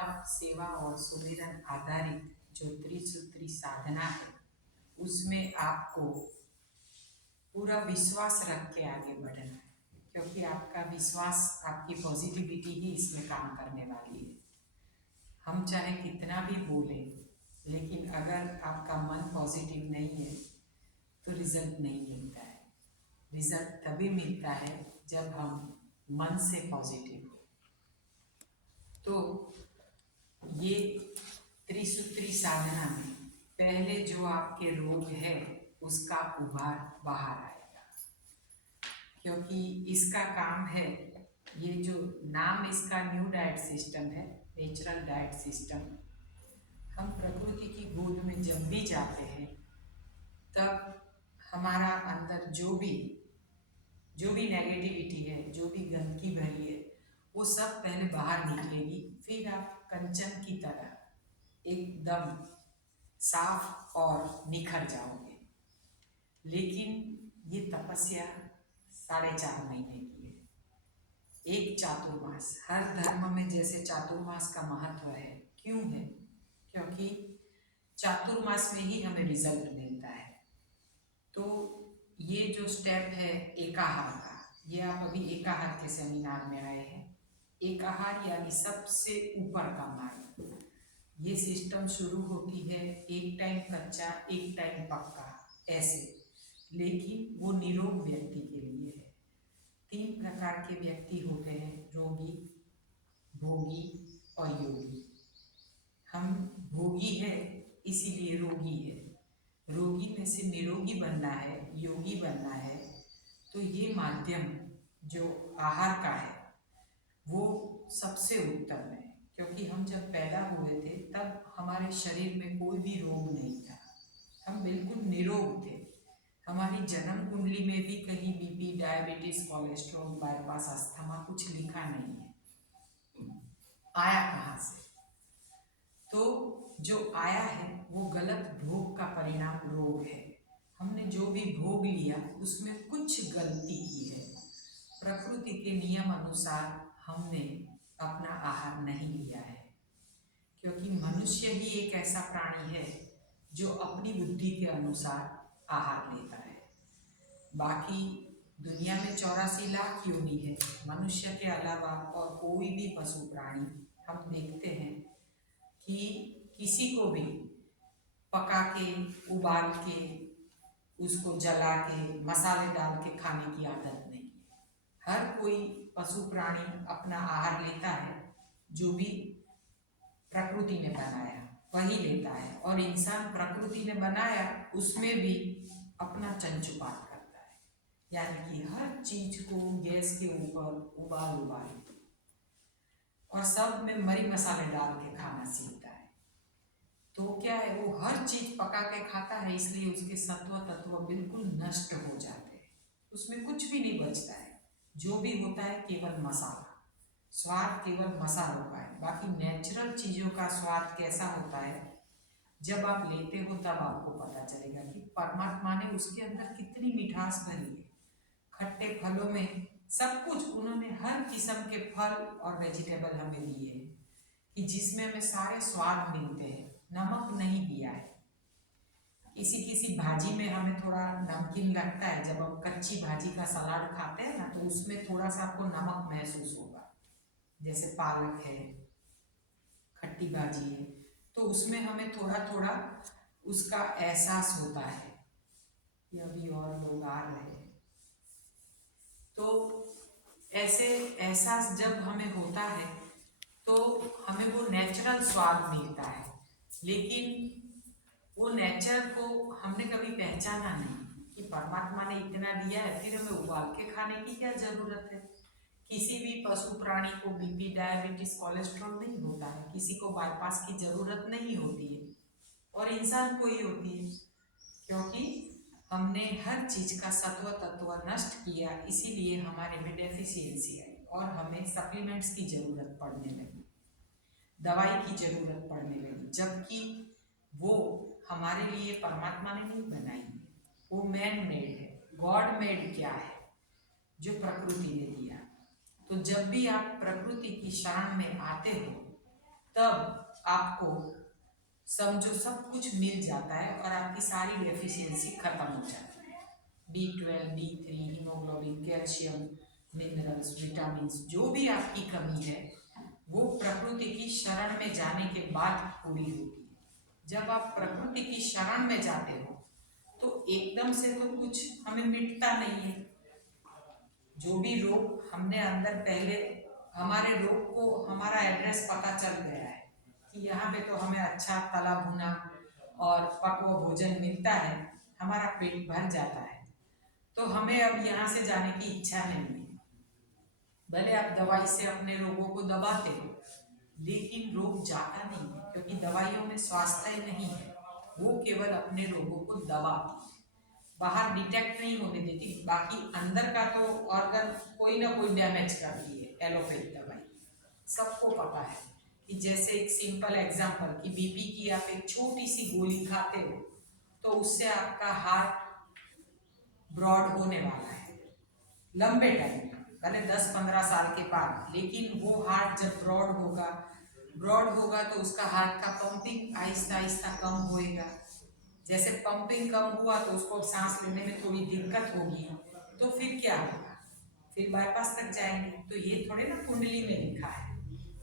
तप सेवा और सुमिरन आधारित जो त्रिसूत्री साधना है उसमें आपको पूरा विश्वास रख के आगे बढ़ना है, क्योंकि आपका विश्वास, आपकी पॉजिटिविटी ही इसमें काम करने वाली है। हम चाहे कितना भी बोलें, लेकिन अगर आपका मन पॉजिटिव नहीं है तो रिजल्ट नहीं मिलता है। रिजल्ट तभी मिलता है जब हम मन से पॉजिटिव हो। तो ये त्रिसूत्री साधना में पहले जो आपके रोग है उसका उभार बाहर आएगा, क्योंकि इसका काम है, ये जो नाम इसका न्यू डाइट सिस्टम है, नेचुरल डाइट सिस्टम। हम प्रकृति की गोद में जब भी जाते हैं तब हमारा अंदर जो भी नेगेटिविटी है, जो भी गंदगी भरी है, वो सब पहले बाहर निकलेगी। फिर आप कंचन की तरह एकदम साफ और निखर जाओगे। लेकिन ये तपस्या 4.5 महीने की है, एक चातुर्मास। हर धर्म में जैसे चातुर्मास का महत्व है, क्यों है? क्योंकि चातुर्मास में ही हमें रिजल्ट मिलता है। तो ये जो स्टेप है एकाहार का, ये आप अभी एकाहार के सेमिनार में आए हैं। एकाहार यानी सबसे ऊपर का मार्ग। ये सिस्टम शुरू होती है एक टाइम कच्चा, एक टाइम पक्का, ऐसे। लेकिन वो निरोग व्यक्ति के लिए है। 3 प्रकार के व्यक्ति होते हैं, रोगी, भोगी और योगी। हम भोगी है इसीलिए रोगी है। रोगी में से निरोगी बनना है, योगी बनना है, तो ये माध्यम जो आहार का है वो सबसे उत्तम है। क्योंकि हम जब पैदा हुए थे तब हमारे शरीर में कोई भी रोग नहीं था, हम बिल्कुल निरोग थे। हमारी जन्म कुंडली में भी कहीं BP, diabetes, cholesterol, bypass, asthma कुछ लिखा नहीं है। आया कहाँ से? तो जो आया है वो गलत भोग का परिणाम रोग है। हमने जो भी भोग लिया उसमें कुछ गलती की है। प्रकृति के नियम अनुसार हमने अपना आहार नहीं लिया है, क्योंकि मनुष्य ही एक ऐसा प्राणी है जो अपनी बुद्धि के अनुसार आहार लेता है। बाकी दुनिया में 84 लाख योनि है, मनुष्य के अलावा और कोई भी पशु प्राणी हम देखते हैं कि किसी को भी पका के, उबाल के, उसको जला के, मसाले डाल के खाने की आदत नहीं है। हर कोई पशु प्राणी अपना आहार लेता है, जो भी प्रकृति ने बनाया वही लेता है। और इंसान प्रकृति ने बनाया उसमें भी अपना चंचुपात करता है, यानी कि हर चीज को गैस के ऊपर उबाल और सब में मरी मसाले डाल के खाना सीखता है। तो क्या है, वो हर चीज पका के खाता है, इसलिए उसके सत्व तत्व बिल्कुल नष्ट हो जाते हैं, उसमें कुछ भी नहीं बचता है। जो भी होता है केवल मसाला, स्वाद केवल मसालों का है। बाकी नेचुरल चीजों का स्वाद कैसा होता है, जब आप लेते हो तब आपको पता चलेगा कि परमात्मा ने उसके अंदर कितनी मिठास भरी है। खट्टे फलों में सब कुछ, उन्होंने हर किस्म के फल और वेजिटेबल हमें दिए हैं कि जिसमें हमें सारे स्वाद मिलते हैं। नमक नहीं दिया है। किसी भाजी में हमें थोड़ा नमकीन लगता है, जब हम कच्ची भाजी का सलाद खाते हैं ना तो उसमें थोड़ा सा आपको नमक महसूस होगा। जैसे पालक है, खट्टी भाजी है, तो उसमें हमें थोड़ा थोड़ा उसका एहसास होता है कि अभी और लोग आ रहे हैं। तो ऐसे एहसास जब हमें होता है तो हमें वो नेचुरल स्वाद मिलता है। लेकिन वो नेचर को हमने कभी पहचाना नहीं कि परमात्मा ने इतना दिया है, फिर हमें उबाल के खाने की क्या जरूरत है। किसी भी पशु प्राणी को बीपी, डायबिटीज, कोलेस्ट्रॉल नहीं होता है, किसी को बाईपास की जरूरत नहीं होती है, और इंसान को ही होती है, क्योंकि हमने हर चीज का सत्व तत्व नष्ट किया। इसीलिए हमारे में डेफिशिएंसी आई और हमें सप्लीमेंट्स की जरूरत पड़ने लगी, दवाई की जरूरत पड़ने लगी, जबकि वो हमारे लिए परमात्मा ने नहीं बनाई है, वो मैन मेड है। गॉड मेड क्या है? जो प्रकृति ने दिया। तो जब भी आप प्रकृति की शरण में आते हो तब आपको समझो सब कुछ मिल जाता है और आपकी सारी डेफिशिएंसी खत्म हो जाती है। B12, B3, haemoglobin, calcium, minerals, vitamin, जो भी आपकी कमी है वो प्रकृति की शरण में जाने के बाद पूरी होती है। जब आप प्रकृति की शरण में जाते हो तो एकदम से तो कुछ हमें मिटता नहीं है। जो भी रोग हमने अंदर पहले, हमारे रोग को हमारा एड्रेस पता चल गया है कि यहाँ पे तो हमें अच्छा तला भुना और पक्व भोजन मिलता है, हमारा पेट भर जाता है, तो हमें अब यहाँ से जाने की इच्छा नहीं है। भले आप दवाई से अपने रोगों को दबाते हो, लेकिन रोग जाता नहीं है, क्योंकि दवाइयों में स्वास्थ्य नहीं है, वो केवल अपने रोगों को दबाती है, बाहर डिटेक्ट नहीं होने देती। बाकी अंदर का तो ऑर्गन कोई ना कोई डैमेज करती है एलोपैथी दवाई, सबको पता है। कि जैसे एक सिंपल एग्जांपल कि बीपी की आप एक छोटी सी गोली खाते हो तो उससे आपका हार्ट ब्रॉड होने वाला है लंबे टाइम में, भले 10-15 साल के बाद, लेकिन वो हार्ट जब ब्रॉड होगा तो उसका हार्ट का पंपिंग आहिस्ता आहिस्ता कम होएगा। जैसे पंपिंग कम हुआ तो उसको सांस लेने में थोड़ी दिक्कत होगी, तो फिर क्या होगा, फिर बाईपास तक जाएंगे। तो ये थोड़े ना कुंडली में लिखा है,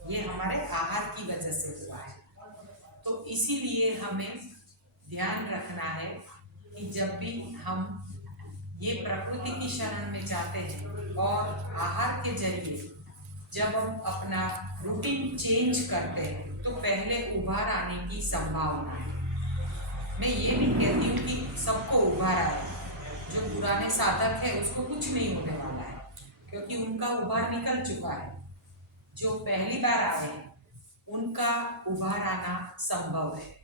ये हमारे आहार की वजह से हुआ है। तो इसीलिए हमें ध्यान रखना है कि जब भी हम ये प्रकृति की शरण में जाते हैं और आहार के जरिए जब हम अपना रूटीन चेंज करते हैं तो पहले उभार आने की संभावना है। मैं ये नहीं कहती हूँ कि सबको उभार आए, जो पुराने साधक है उसको कुछ नहीं होने वाला है, क्योंकि उनका उभार निकल चुका है। जो पहली बार आए हैं उनका उभार आना संभव है,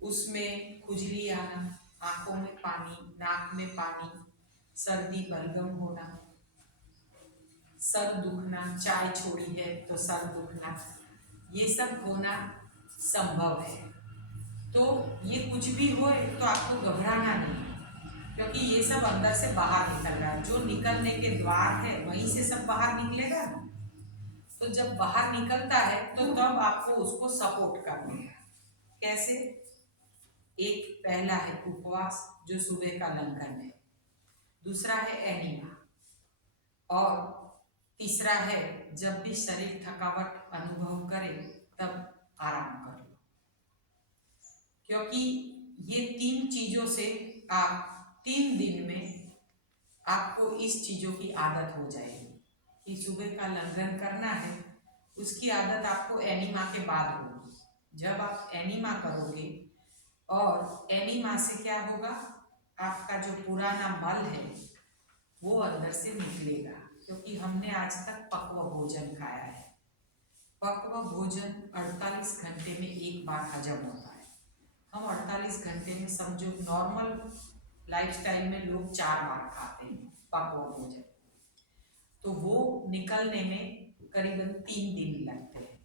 उसमें खुजली आना, आंखों में पानी, नाक में पानी, सर्दी बलगम होना, सर दुखना, चाय छोड़ी है तो सर दुखना, ये सब होना संभव है। तो ये कुछ भी हो तो आपको घबराना नहीं, क्योंकि ये सब अंदर से बाहर निकल रहा है। जो निकलने के द्वार है वहीं से सब बाहर निकलेगा ना। तो जब बाहर निकलता है तो तब आपको उसको सपोर्ट करना है। कैसे? एक पहला है उपवास, जो सुबह का लंघन है, दूसरा है एनीमा, और तीसरा है जब भी शरीर थकावट अनुभव करे तब आराम कर लो, क्योंकि ये 3 चीजों से आप 3 दिन में आपको इस चीजों की आदत हो जाएगी कि सुबह का लंघन करना है। उसकी आदत आपको एनीमा के बाद होगी। जब आप एनीमा करोगे, और एनीमा से क्या होगा, आपका जो पुराना मल है वो अंदर से निकलेगा, क्योंकि हमने आज तक पक्व भोजन खाया है। पक्व भोजन 48 घंटे में एक बार हजम होता है। हम 48 घंटे में, समझो नॉर्मल लाइफस्टाइल में लोग 4 बार खाते हैं पक्व भोजन, तो वो निकलने में करीबन 3 दिन लगते हैं।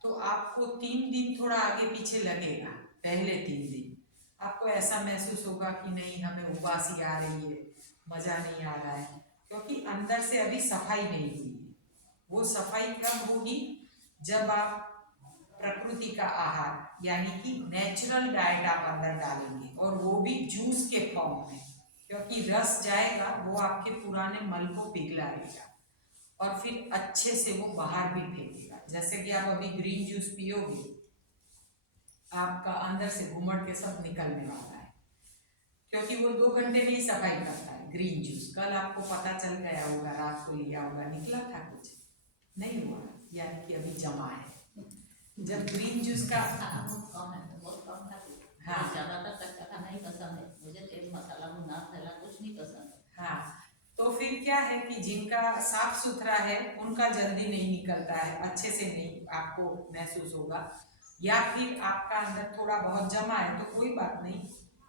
तो आपको 3 दिन थोड़ा आगे पीछे लगेगा। पहले 3 दिन आपको ऐसा महसूस होगा कि नहीं, हमें उबासी आ रही है, मज़ा नहीं आ रहा है, क्योंकि अंदर से अभी सफाई नहीं हुई है। वो सफाई कब होगी? जब आप प्रकृति का आहार यानी कि नेचुरल डाइट आप अंदर डालेंगे, और वो भी जूस के फॉर्म में, क्योंकि रस जाएगा वो आपके पुराने मल को पिघलाएगा और फिर अच्छे से वो बाहर भी फेंकेगा। जैसे कि आप अभी ग्रीन जूस पियोगे, आपका अंदर से घुमड़ के सब निकलने वाला है, क्योंकि वो 2 घंटे में ही सफाई करता है ग्रीन जूस। कल आपको पता चल गया होगा, रात को लिया होगा, निकला था कुछ नहीं हुआ, यानी कि अभी जमा है। जब ग्रीन जूस का कम है तो बहुत कम था। हाँ, ज़्यादातर कच्चा खाना ही पसंद है मुझे, तेल मसाला भुना फैला कुछ नहीं पसंद है। हाँ, तो फिर क्या है कि जिनका साफ सुथरा है उनका जल्दी नहीं निकलता है, अच्छे से नहीं आपको महसूस होगा। या फिर आपका अंदर थोड़ा बहुत जमा है तो कोई बात नहीं,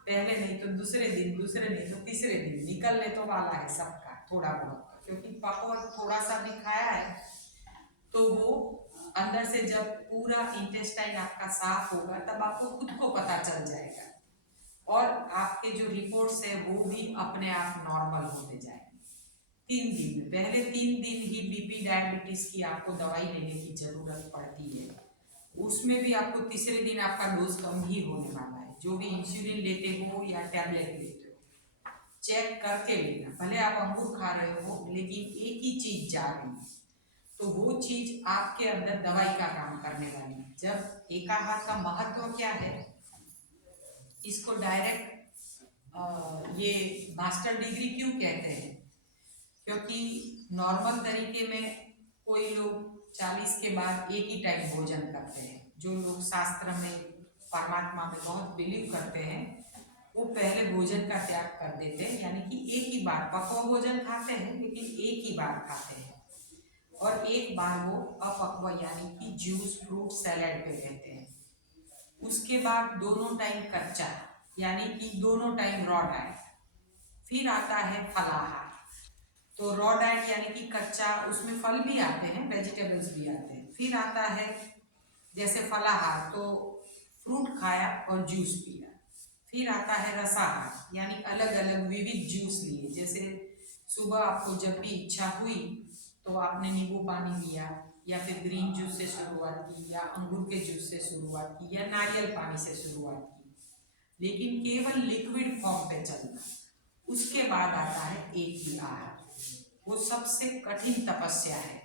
पहले नहीं तो दूसरे दिन, दूसरे नहीं तो तीसरे दिन निकलने तो वाला है सबका थोड़ा बहुत, क्योंकि पकवान थोड़ा सा भी खाया है तो वो अंदर से जब पूरा इंटेस्टाइन आपका साफ होगा तब आपको खुद को पता चल जाएगा, और आपके जो रिपोर्ट्स है वो भी अपने आप नॉर्मल होते जाएंगे 3 दिन में। पहले 3 दिन ही बीपी डायबिटीज की आपको दवाई लेने की जरूरत पड़ती है, उसमें भी आपको तीसरे दिन आपका डोज कम ही होने वाला है। जो भी इंसुलिन लेते हो या टैबलेट लेते हो, चेक करके लेना। भले आप अंगूर खा रहे हो लेकिन एक ही चीज जा रही है, तो वो चीज आपके अंदर दवाई का काम करने वाली है। जब एकाहार का महत्व क्या है, इसको डायरेक्ट ये मास्टर डिग्री क्यों कहते हैं, क्योंकि नॉर्मल तरीके में कोई लोग 40 के बाद एक ही टाइम भोजन करते हैं। जो लोग शास्त्र में परमात्मा में बहुत बिलीव करते हैं, वो पहले भोजन का त्याग कर देते हैं, यानी कि एक ही बार पक्व भोजन खाते हैं लेकिन एक ही बार खाते हैं, और एक बार वो अपक्व यानी कि जूस फ्रूट सैलेड पे रहते हैं। उसके बाद दोनों टाइम कच्चा यानी कि दोनों टाइम रॉ डाइट। फिर आता है फलाहार। तो रॉ डाइट यानी कि कच्चा, उसमें फल भी आते हैं, वेजिटेबल्स भी आते हैं। फिर आता है जैसे फलाहार, तो फ्रूट खाया और जूस पिया। फिर आता है रसाहार, यानी अलग अलग विविध जूस लिए। जैसे सुबह आपको जब भी इच्छा हुई तो आपने नींबू पानी लिया, या फिर ग्रीन जूस से शुरुआत की, या अंगूर के जूस से शुरुआत की, या नारियल पानी से शुरुआत की, लेकिन केवल लिक्विड फॉर्म पे चलना। उसके बाद आता है एक ही आहार। वो सबसे कठिन तपस्या है,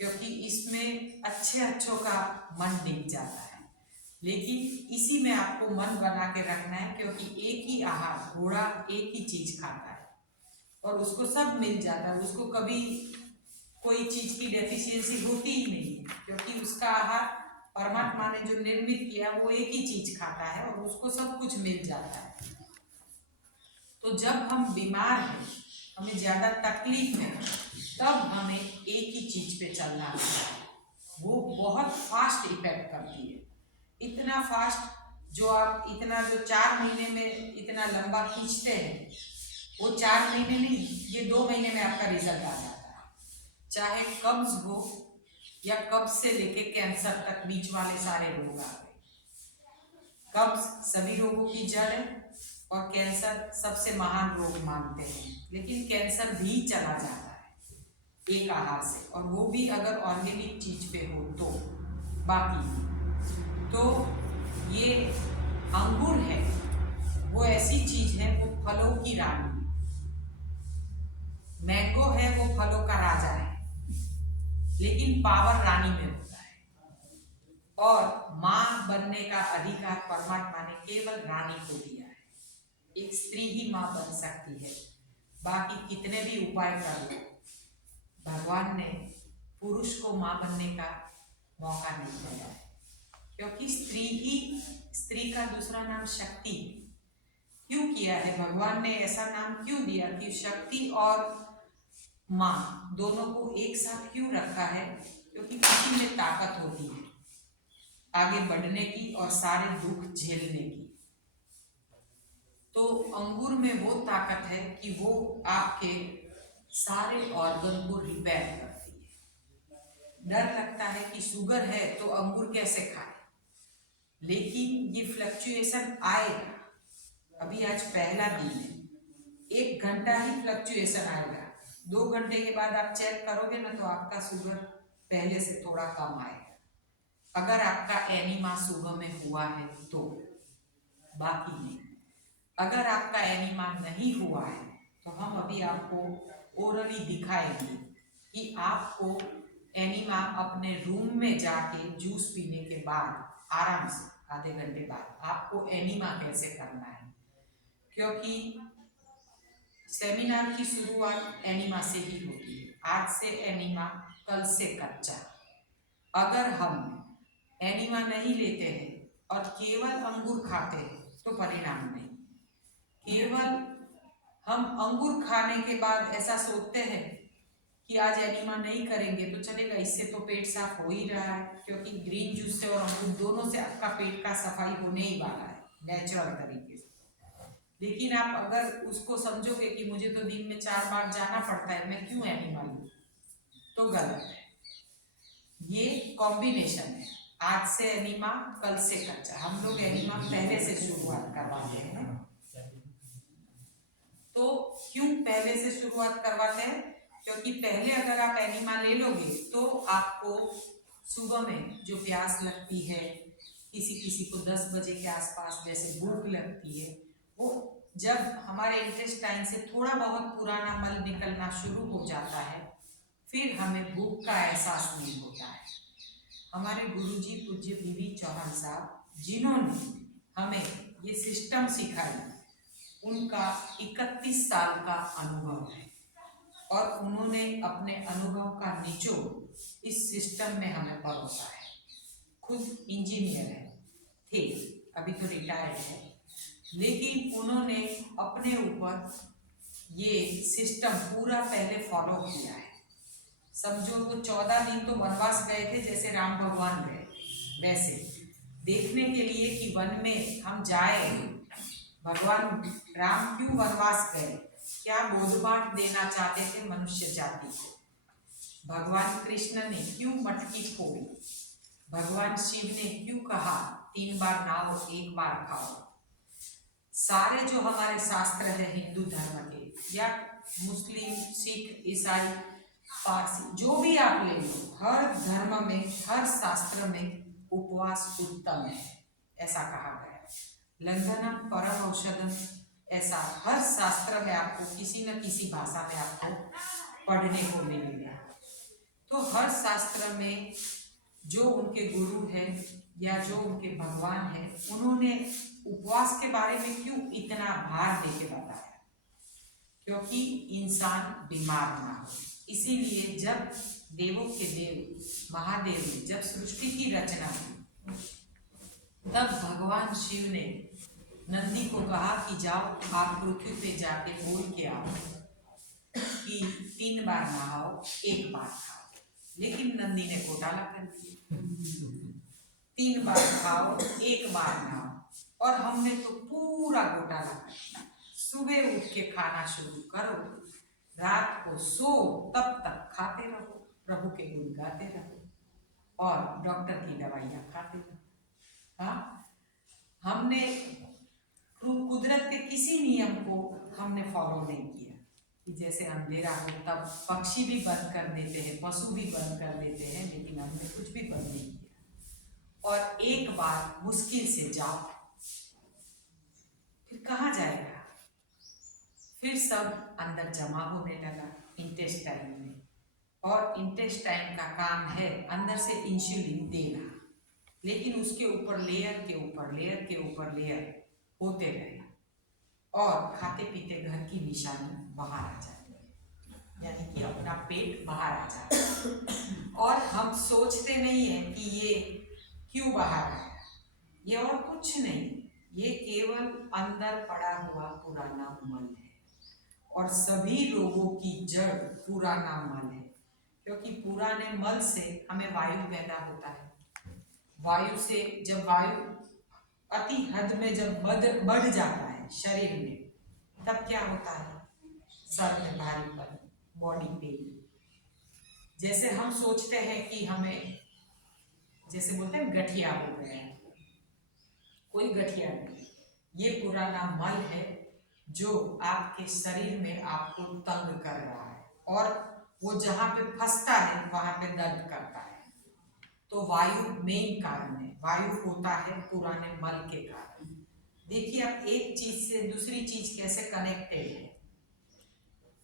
क्योंकि इसमें अच्छों का मन टिक जाता है, लेकिन इसी में आपको मन बना के रखना है, क्योंकि एक ही आहार, घोड़ा एक ही चीज खाता है और उसको सब मिल जाता है। उसको कभी कोई चीज की डेफिशिएंसी होती ही नहीं, क्योंकि उसका आहार परमात्मा ने जो निर्मित किया वो एक ही चीज खाता है और उसको सब कुछ मिल जाता है। तो जब हम बीमार हैं, हमें ज्यादा तकलीफ है, तब हमें एक ही चीज पे चलना है। वो बहुत फास्ट इफेक्ट करती है, इतना फास्ट जो आप इतना जो 4 महीने में इतना लंबा खींचते हैं, वो 4 महीने नहीं, ये 2 महीने में आपका रिजल्ट आ जाता है। चाहे कब्ज हो या कब्ज से लेके कैंसर तक बीच वाले सारे रोग आ गए। कब्ज सभी रोगों की जड़ है और कैंसर सबसे महान रोग मानते हैं, लेकिन कैंसर भी चला जाता है एक आहार से, और वो भी अगर ऑर्गेनिक चीज पे हो तो। बाकी तो ये अंगूर है, वो ऐसी चीज है, वो फलों की रानी। मैंगो है, वो फलों का राजा है, लेकिन पावर रानी में होता है। और मां बनने का अधिकार परमात्मा ने केवल रानी को दिया है। एक स्त्री ही मां बन सकती है, बाकी कितने भी उपाय कर लो, भगवान ने पुरुष को मां बनने का मौका नहीं दिया है, क्योंकि स्त्री का दूसरा नाम शक्ति है। क्यों किया है भगवान ने ऐसा नाम क्यों दिया कि शक्ति और मां दोनों को एक साथ क्यों रखा है, क्योंकि उसी में ताकत होती है आगे बढ़ने की और सारे दुख झेलने की। तो अंगूर में वो ताकत है कि वो आपके सारे ऑर्गन को रिपेयर करती है। डर लगता है कि शुगर है तो अंगूर कैसे खाए, लेकिन ये फ्लक्चुएशन आएगा। अभी आज पहला दिन है, 1 घंटा ही फ्लक्चुएशन आएगा। 2 घंटे के बाद आप चेक करोगे ना, तो आपका शुगर पहले से थोड़ा कम आएगा, अगर आपका एनीमा सुबह में हुआ है तो। बाकी नहीं, अगर आपका एनीमा नहीं हुआ है तो हम अभी आपको ओरली दिखाएंगे कि आपको एनीमा अपने रूम में जाके जूस पीने के बाद आराम से आधे घंटे बाद आपको एनीमा कैसे करना है, क्योंकि सेमिनार की शुरुआत एनीमा से ही होती है। आज से एनीमा, कल से कच्चा। अगर हम एनीमा नहीं लेते हैं और केवल अंगूर खाते हैं तो परिणाम नहीं। केवल हम अंगूर खाने के बाद ऐसा सोचते हैं कि आज एनीमा नहीं करेंगे तो चलेगा, इससे तो पेट साफ हो ही रहा है, क्योंकि ग्रीन जूस से और अंगूर दोनों से आपका पेट का सफाई होने ही वाला है नेचुरल तरीके से। लेकिन आप अगर उसको समझोगे कि मुझे तो दिन में 4 बार जाना पड़ता है, मैं क्यों एनीमा लूं, तो गलत है। ये कॉम्बिनेशन है, आज से एनीमा कल से कच्चा। हम लोग एनीमा पहले से शुरुआत करवाते हैं। तो क्यों पहले से शुरुआत करवाते हैं, क्योंकि पहले अगर आप एनीमा ले लोगे तो आपको सुबह में जो प्यास लगती है, किसी किसी को 10 बजे के आसपास जैसे भूख लगती है, वो जब हमारे इंटेस्टाइन से थोड़ा बहुत पुराना मल निकलना शुरू हो जाता है, फिर हमें भूख का एहसास नहीं होता है। हमारे गुरुजी पूज्य बीबी चौहान साहब जिन्होंने हमें ये सिस्टम सिखाई, उनका 31 साल का अनुभव है और उन्होंने अपने अनुभव का निचोड़ इस सिस्टम में हमें परोसा है। खुद इंजीनियर है, थे, अभी तो रिटायर्ड है, लेकिन उन्होंने अपने ऊपर ये सिस्टम पूरा पहले फॉलो किया है। समझो वो 14 दिन तो वनवास गए थे जैसे राम भगवान गए, वैसे देखने के लिए कि वन में हम जाए, भगवान राम क्यों वनवास गए, क्या बोध बांट देना चाहते थे मनुष्य जाति को, भगवान कृष्ण ने क्यों मटकी फोड़ी, भगवान शिव ने क्यों कहा 3 बार नहाओ 1 बार खाओ। सारे जो हमारे शास्त्र है हिंदू धर्म के या मुस्लिम, सिख, ईसाई, पारसी, जो भी आप ले लो, हर धर्म में, हर शास्त्र में उपवास उत्तम है, ऐसा कहा गया है। लंघनम परम औषधम, ऐसा हर शास्त्र में आपको किसी न किसी भाषा में आपको पढ़ने को मिलेगा। तो हर शास्त्र में जो उनके गुरु है या जो उनके भगवान है, उन्होंने उपवास के बारे में क्यों इतना भार देके बताया, क्योंकि इंसान बीमार ना हो। इसीलिए जब देवों के देव महादेव ने जब सृष्टि की रचना की, तब भगवान शिव ने नंदी को कहा कि जाओ आप पृथ्वी पे जाके बोल के आओ कि 3 बार नहाओ 1 बार खाओ, लेकिन नंदी ने घोटाला कर दिया, 3 बार खाओ 1 बार नहाओ, और हमने तो पूरा घोटाला कर दिया। सुबह उठ के खाना शुरू करो, रात को सो, तब तक खाते रहो, प्रभु के गुण गाते रहो और डॉक्टर की दवाइयाँ खाते रहो। हाँ, हमने कुदरत के किसी नियम को हमने फॉलो नहीं किया कि जैसे अंधेरा हो तब पक्षी भी बंद कर देते हैं, पशु भी बंद कर देते हैं, लेकिन हमने कुछ भी बंद नहीं किया। और एक बार मुश्किल से जाओ, फिर कहाँ जाएगा, फिर सब अंदर जमा होने लगा इंटेस्टाइन में, और इंटेस्टाइन का काम है अंदर से इंसुलिन देना, लेकिन उसके ऊपर लेयर के ऊपर लेयर के ऊपर लेयर होते रहे और खाते पीते घर की निशानी बाहर आ जाती है, यानी कि अपना पेट बाहर आ जाता है। और हम सोचते नहीं है कि ये क्यों बाहर आया, ये और कुछ नहीं, ये केवल अंदर पड़ा हुआ पुराना मल है, और सभी रोगों की जड़ पुराना मल है, क्योंकि पुराने मल से हमें वायु पैदा होता है। वायु से जब वायु अति हद में जब बढ़ जाता है शरीर में, तब क्या होता है, सर में भारीपन, बॉडी पेन। जैसे हम सोचते हैं कि हमें, जैसे बोलते हैं गठिया हो गया है, कोई गठिया नहीं, ये पुराना मल है जो आपके शरीर में आपको तंग कर रहा है, और वो जहाँ पे फंसता है वहां पे दर्द करता है। तो वायु मेन कारण है, वायु होता है पुराने मल के कारण। देखिए अब एक चीज से दूसरी चीज कैसे कनेक्टेड है।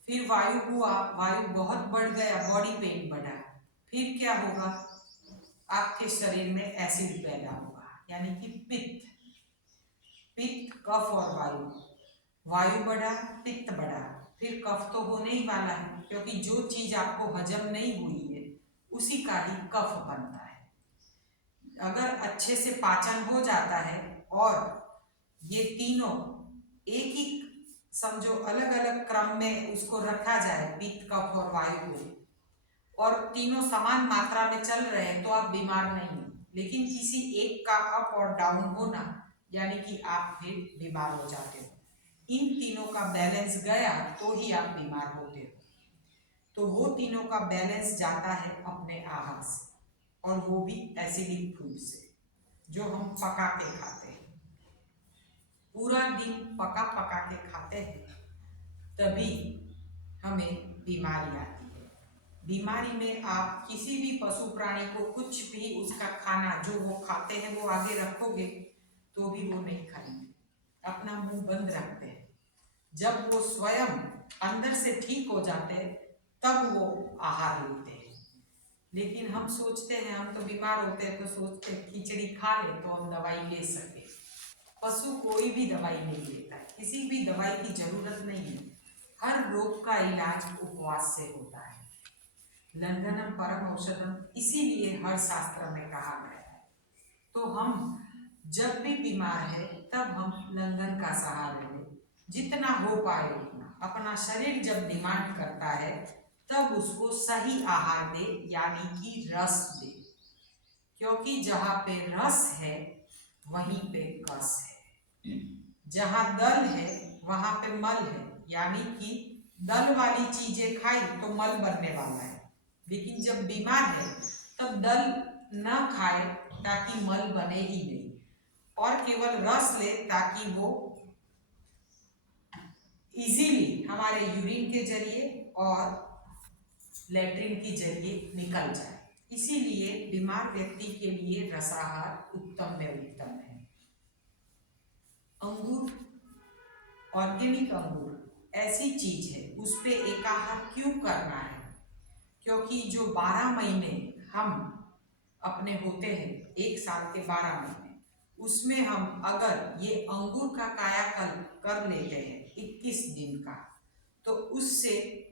फिर वायु हुआ, वायु बहुत बढ़ गया, बॉडी पेन बढ़ा, फिर क्या होगा, आपके शरीर में एसिड पैदा होगा, यानी कि पित्त, पित्त, कफ और वायु, वायु बढ़ा, पित्त बढ़ा, फिर कफ तो होने ही वाला है, क्योंकि जो चीज आपको हजम नहीं हुई है उसी का ही कफ बनता है। अगर अच्छे से पाचन हो जाता है और ये तीनों एक ही, समझो अलग अलग क्रम में उसको रखा जाए, पित्त, कफ और वायु को, और तीनों समान मात्रा में चल रहे हैं, तो आप बीमार नहीं हो। लेकिन किसी एक का अप और डाउन होना, यानी कि आप फिर बीमार हो जाते हो। इन तीनों का बैलेंस गया तो ही आप बीमार होते हो। तो वो तीनों का बैलेंस जाता है अपने आहार से, और वो भी एसिडिक फूड से जो हम पका के खाते हैं। पूरा दिन पका पका के खाते हैं, तभी हमें बीमारी आती है। बीमारी में आप किसी भी पशु प्राणी को कुछ भी उसका खाना जो वो खाते हैं वो आगे रखोगे तो भी वो नहीं खाएंगे, अपना मुंह बंद रखते हैं। जब वो स्वयं अंदर से ठीक हो जाते हैं तब वो आहार लेते हैं। लेकिन हम सोचते हैं, हम तो बीमार होते हैं तो सोचते हैं खिचड़ी खा ले तो हम दवाई ले सके। पशु कोई भी दवाई नहीं लेता है, किसी भी दवाई की जरूरत नहीं है। हर रोग का इलाज उपवास से होता है। लंघनम परम औषधम, इसीलिए हर शास्त्र में कहा गया है। तो हम जब भी बीमार है तब हम लंघन का सहारा लें, जितना हो पाए उतना। अपना शरीर जब डिमांड करता है तब उसको सही आहार दे, यानी कि रस दे, क्योंकि जहाँ पे रस है वहीं पे कस है। जहाँ दल है वहां पे मल है, यानी कि दल वाली चीजें खाई तो मल बनने वाला है। लेकिन जब बीमार है तब दल न खाए ताकि मल बने ही नहीं, और केवल रस ले ताकि वो इजीली हमारे यूरिन के जरिए और लेट्रिन के जरिए निकल जाए। इसीलिए बीमार व्यक्ति के लिए रसाहार उत्तम में उत्तम है। अंगूर, ऑर्गेनिक अंगूर ऐसी चीज है, उस पे एकाहार क्यों करना है? क्योंकि जो 12 महीने हम अपने होते हैं, एक साल के 12 महीने, उसमें हम अगर ये अंगूर का कायाकल्प कर लेते हैं 21 दिन का, तो उससे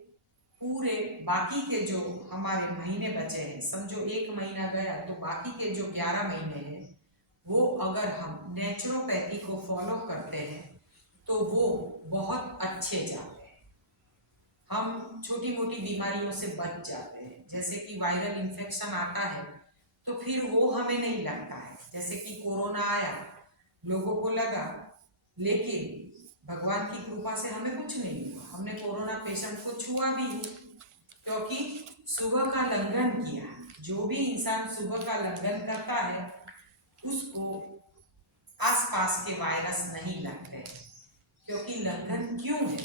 पूरे बाकी के जो हमारे महीने बचे हैं, समझो एक महीना गया तो बाकी के जो 11 महीने हैं वो अगर हम नेचुरोपैथी को फॉलो करते हैं तो वो बहुत अच्छे जाते हैं। हम छोटी मोटी बीमारियों से बच जाते हैं, जैसे कि वायरल इन्फेक्शन आता है तो फिर वो हमें नहीं लगता है। जैसे कि कोरोना आया, लोगों को लगा, लेकिन भगवान की कृपा से हमें कुछ नहीं हुआ। हमने कोरोना पेशेंट को छुआ भी है, क्योंकि सुबह का लंघन किया। जो भी इंसान सुबह का लंघन करता है उसको आसपास के वायरस नहीं लगते। क्योंकि लंघन क्यों है?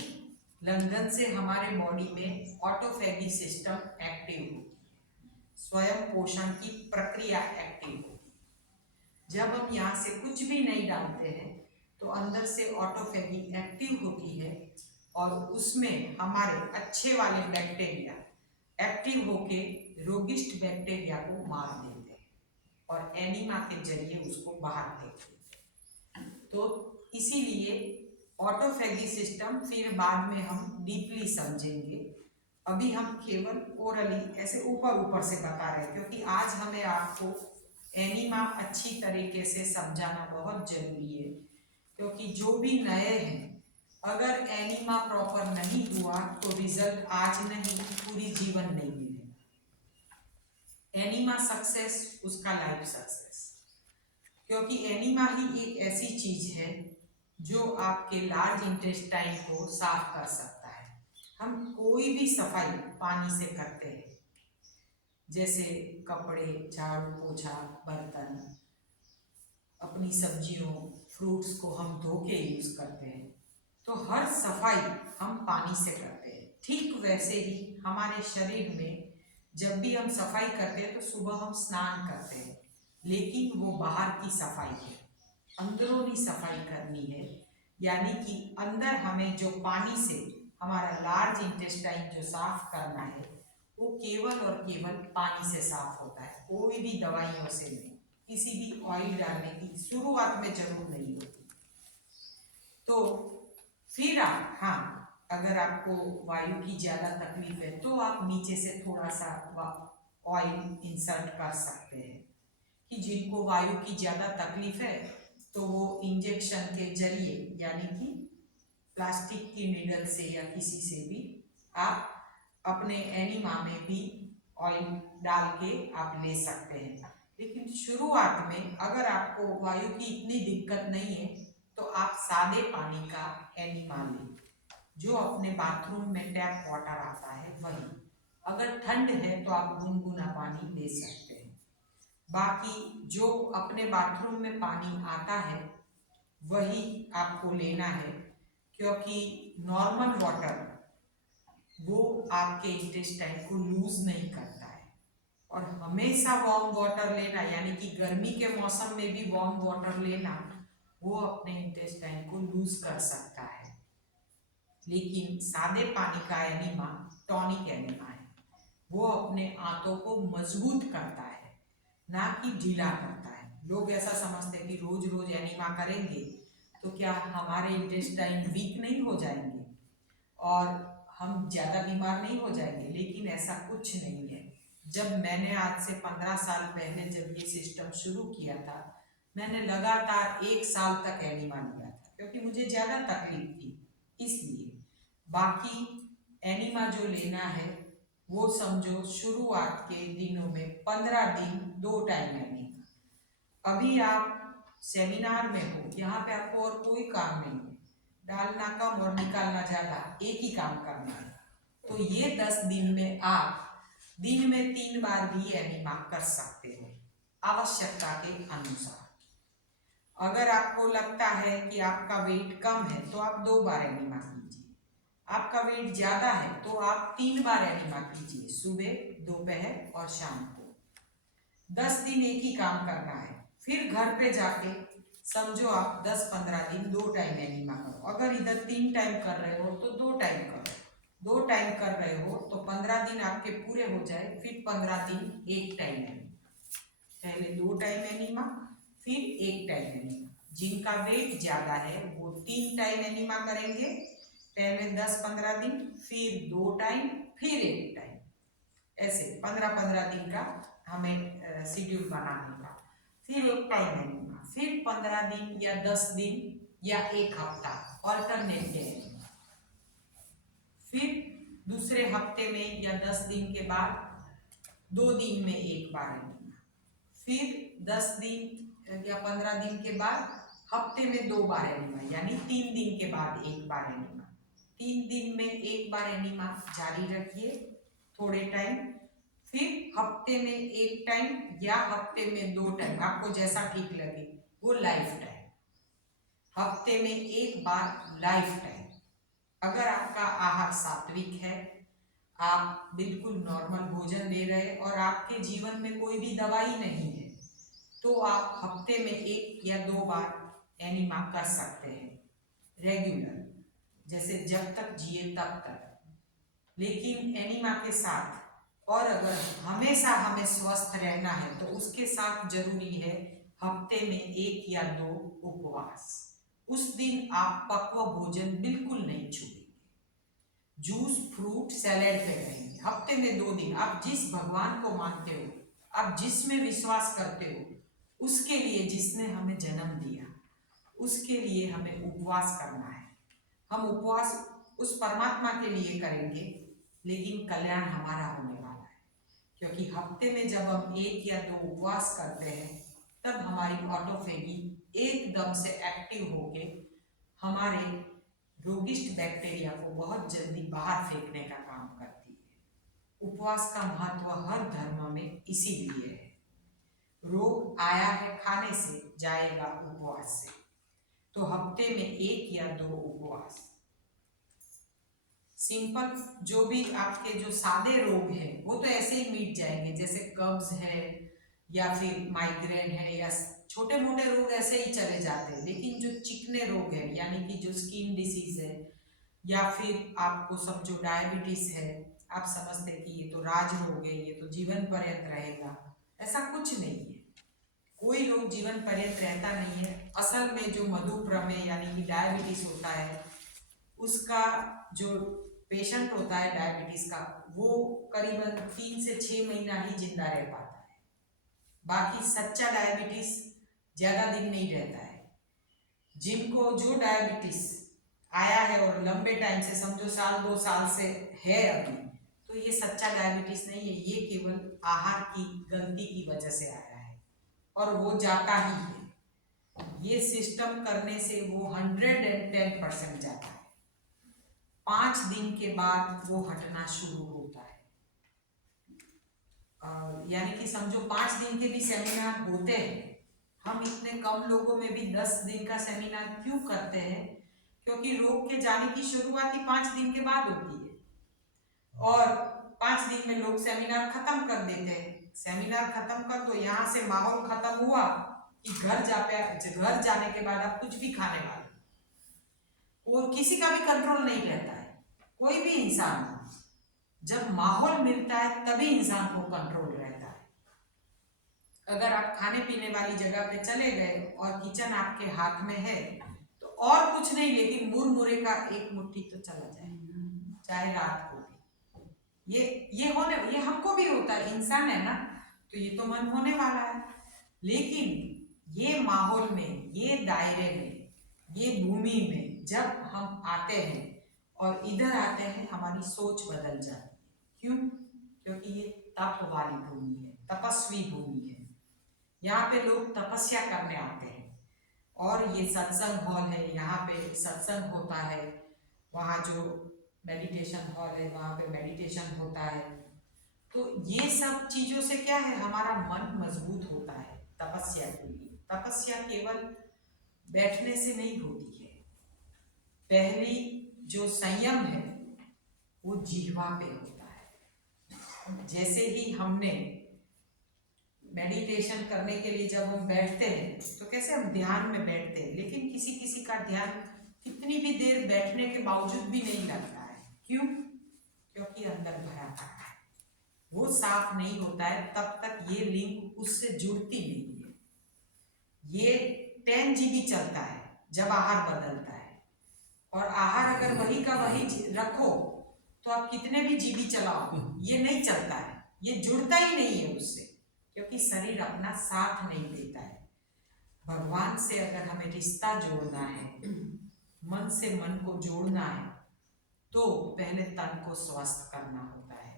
लंघन से हमारे बॉडी में ऑटोफेगी सिस्टम एक्टिव होती है, स्वयं पोषण की प्रक्रिया एक्टिव होती है। जब हम यहाँ से कुछ भी नहीं डालते हैं तो अंदर से ऑटोफेगी एक्टिव होती है और उसमें हमारे अच्छे वाले बैक्टीरिया एक्टिव होके रोगिष्ट बैक्टीरिया को मार देते हैं और एनीमा के जरिए उसको बाहर फेंक देते हैं। तो इसीलिए ऑटोफेगी सिस्टम फिर बाद में हम डीपली समझेंगे। अभी हम केवल ओरली ऐसे ऊपर ऊपर से बता रहे हैं, क्योंकि आज हमें आपको एनीमा अच्छी तरीके से समझाना बहुत जरूरी है। क्योंकि जो भी नए हैं, अगर एनीमा प्रॉपर नहीं हुआ तो रिजल्ट आज नहीं, पूरी जीवन नहीं मिलेगा। एनीमा सक्सेस उसका लाइफ सक्सेस, क्योंकि एनीमा ही एक ऐसी चीज है जो आपके लार्ज इंटेस्टाइन को साफ कर सकता है। हम कोई भी सफाई पानी से करते हैं, जैसे कपड़े, झाड़ू पोछा, बर्तन, अपनी सब्जियों फ्रूट्स को हम धो के यूज करते हैं, तो हर सफाई हम पानी से करते हैं। ठीक वैसे ही हमारे शरीर में जब भी हम सफाई करते हैं तो सुबह हम स्नान करते हैं, लेकिन वो बाहर की सफाई है, अंदरूनी सफाई करनी है। यानी कि अंदर हमें जो पानी से हमारा लार्ज इंटेस्टाइन जो साफ करना है वो केवल और केवल पानी से साफ होता है, कोई भी दवाइयों से नहीं, किसी भी ऑयल डालने की शुरुआत में जरूर नहीं होती। तो फिर आप, हाँ, अगर आपको वायु की ज्यादा तकलीफ है तो आप नीचे से थोड़ा सा ऑयल इंसर्ट कर सकते हैं। कि जिनको वायु की ज्यादा तकलीफ है तो वो इंजेक्शन के जरिए, यानी कि प्लास्टिक की नीडल से या किसी से भी आप अपने एनीमा में भी ऑयल डाल के आप ले सकते हैं। लेकिन शुरुआत में अगर आपको वायु की इतनी दिक्कत नहीं है तो आप सादे पानी का एनीमा लें, जो अपने बाथरूम में टैप वाटर आता है वही। अगर ठंड है तो आप गुनगुना पानी ले सकते हैं। बाकी जो अपने बाथरूम में पानी आता है वही आपको लेना है, क्योंकि नॉर्मल वाटर वो आपके इंटेस्टाइन को लूज नहीं करता है। और हमेशा वार्म वाटर लेना, यानी कि गर्मी के मौसम में भी वार्म वाटर लेना, वो अपने इंटेस्टाइन को लूज कर सकता है। लेकिन सादे पानी का एनिमा टॉनिक एनिमा है, वो अपने आंतों को मजबूत करता है, ना कि ढीला करता है। लोग ऐसा समझते हैं कि रोज रोज एनिमा करेंगे तो क्या हमारे इंटेस्टाइन वीक नहीं हो जाएंगे और हम ज़्यादा बीमार नहीं हो जाएंगे, लेकिन ऐसा कुछ नहीं है। जब मैंने आज से 15 साल पहले जब ये सिस्टम शुरू किया था, मैंने लगातार 1 साल तक एनिमा लिया था, क्योंकि मुझे ज़्यादा तकलीफ थी। इसलिए बाकी एनिमा जो लेना है वो समझो शुरुआत के दिनों में 15 दिन 2 टाइम एनिमा। अभी आप सेमिनार में हो, यहाँ पे आपको और कोई काम नहीं है, डालना कम और निकालना ज़्यादा, एक ही काम करना है। तो ये 10 दिन में आप दिन में 3 बार भी एनिमा कर सकते हो, आवश्यकता के अनुसार। अगर आपको लगता है कि आपका वेट कम है तो आप 2 बार एनिमा कीजिए। आपका वेट ज़्यादा है तो आप 3 बार एनिमा कीजिए, सुबह, दोपहर और शाम को। 10 दिन एक ही काम करना है। फिर घर पे जाके समझो आप 10-15 दिन 2 टाइम एनिमा करो। अगर इधर 3 टाइम कर रहे हो तो 2 टाइम करो। 2 टाइम कर रहे हो तो 15 दिन आपके पूरे हो जाए, फिर 15 दिन 1 टाइम एनिमा। पहले 2 टाइम एनिमा, फिर 1 टाइम एनिमा। जिनका वेट ज़्यादा है वो 3 टाइम एनिमा करेंगे, पहले 10-15 दिन, फिर 2 टाइम, फिर 1 टाइम। ऐसे 15-15 दिन का हमें शेड्यूल बनाने का। फिर 1 टाइम एनिमा, फिर 15 दिन या 10 दिन या 1 हफ्ता ऑल्टरनेट डे एनिमा। फिर दूसरे हफ्ते में या 10 दिन के बाद 2 दिन में 1 बार एनिमा। फिर 10 दिन या 15 दिन के बाद हफ्ते में 2 बार एनिमा, यानी 3 दिन के बाद 1 बार एनिमा। 3 दिन में 1 बार एनिमा जारी रखिए थोड़े टाइम, फिर हफ्ते में 1 टाइम या हफ्ते में 2 टाइम, आपको जैसा ठीक लगे वो लाइफ टाइम। हफ्ते में 1 बार लाइफ टाइम। अगर आपका आहार सात्विक है, आप बिल्कुल नॉर्मल भोजन ले रहे और आपके जीवन में कोई भी दवाई नहीं है, तो आप हफ्ते में 1 या 2 बार एनिमा कर सकते हैं रेगुलर, जैसे जब तक जिए तब तक। लेकिन एनिमा के साथ, और अगर हमेशा हमें स्वस्थ रहना है तो उसके साथ जरूरी है हफ्ते में 1 या 2 उपवास। उस दिन आप पक्व भोजन बिल्कुल नहीं छूएंगे, जूस, फ्रूट, सैलेड पे रहेंगे। हफ्ते में 2 दिन आप जिस भगवान को मानते हो, आप जिसमें विश्वास करते हो, उसके लिए, जिसने हमें जन्म दिया, उसके लिए हमें उपवास करना है। हम उपवास उस परमात्मा के लिए करेंगे, लेकिन कल्याण हमारा होने वाला है। क्योंकि हफ्ते में जब हम 1 या 2 उपवास करते हैं, तब हमारी ऑटोफेगी एकदम से एक्टिव होके हमारे रोगिष्ट बैक्टीरिया को बहुत जल्दी बाहर फेंकने का काम करती है। उपवास का महत्व हर धर्म में इसीलिए है। रोग आया है खाने से, जाएगा उपवास से। तो हफ्ते में 1 या 2 उपवास। सिंपल, जो भी आपके जो सादे रोग हैं वो तो ऐसे ही मिट जाएंगे, जैसे कब्ज है या फिर माइग्रेन है या छोटे मोटे रोग ऐसे ही चले जाते हैं। लेकिन जो चिकने रोग है, यानी कि जो स्किन डिसीज है, या फिर आपको सब जो डायबिटीज है, आप समझते हैं कि ये तो राज रोग है, ये तो जीवन पर्यंत रहेगा। ऐसा कुछ नहीं है, कोई रोग जीवन पर्यंत रहता नहीं है। असल में जो मधुप्रमेह यानी कि डायबिटीज होता है, उसका जो पेशेंट होता है डायबिटीज का, वो करीबन 3 से 6 महीना ही जिंदा रह पाता है। बाकी सच्चा डायबिटीज ज्यादा दिन नहीं रहता है। जिनको जो डायबिटीज आया है और लंबे टाइम से, समझो 1-2 साल से है अभी, तो ये सच्चा डायबिटीज नहीं है, ये केवल आहार की गलती की वजह से आया है और वो जाता ही है। ये सिस्टम करने से वो 110% जाता है। 5 दिन के बाद वो हटना शुरू होता है। यानी कि समझो 5 दिन के भी सेमिनार होते हैं। हम इतने कम लोगों में भी 10 दिन का सेमिनार क्यों करते हैं? क्योंकि रोग के जाने की शुरुआत ही 5 दिन के बाद होती है। और 5 दिन में लोग सेमिनार खत्म कर देते हैं। सेमिनार खत्म कर दो, यहाँ से माहौल खत्म हुआ कि घर जाने के बाद आप कुछ भी खाने वाले, और किसी का भी कंट्रोल नहीं रहता है। कोई भी इंसान हो, जब माहौल मिलता है तभी इंसान को कंट्रोल रहता है। अगर आप खाने पीने वाली जगह पे चले गए और किचन आपके हाथ में है तो और कुछ नहीं, लेकिन मुरमुरे का एक मुट्ठी तो चला जाए, चाहे रात को भी। ये हमको भी होता है, इंसान है ना, तो ये तो मन होने वाला है। लेकिन ये माहौल में, ये दायरे में, ये भूमि में जब हम आते हैं और इधर आते हैं, हमारी सोच बदल जाती है। क्यों? क्योंकि ये तप वाली भूमि है, तपस्वी भूमि है। यहाँ पे लोग तपस्या करने आते हैं, और ये सत्संग हॉल है, यहाँ पे सत्संग होता है। वहाँ जो मेडिटेशन हॉल है, वहाँ पे मेडिटेशन होता है। तो ये सब चीजों से क्या है, हमारा मन मजबूत होता है तपस्या के लिए। तपस्या केवल बैठने से नहीं होती है। पहली जो संयम है वो जिह्वा पे होता है। जैसे ही हमने मेडिटेशन करने के लिए जब हम बैठते हैं तो कैसे हम ध्यान में बैठते हैं, लेकिन किसी किसी का ध्यान कितनी भी देर बैठने के बावजूद भी नहीं लगता है। क्यों? क्योंकि अंदर भरा पड़ा है, वो साफ नहीं होता है। तब तक ये लिंक उससे जुड़ती नहीं है। ये 10 GB चलता है जब आहार बदलता है, और आहार अगर वही का वही रखो तो आप कितने भी जीबी चलाओ, ये नहीं चलता है, ये जुड़ता ही नहीं है उससे, क्योंकि शरीर अपना साथ नहीं देता है। भगवान से अगर हमें रिश्ता जोड़ना है, मन से मन को जोड़ना है, तो पहले तन को स्वस्थ करना होता है।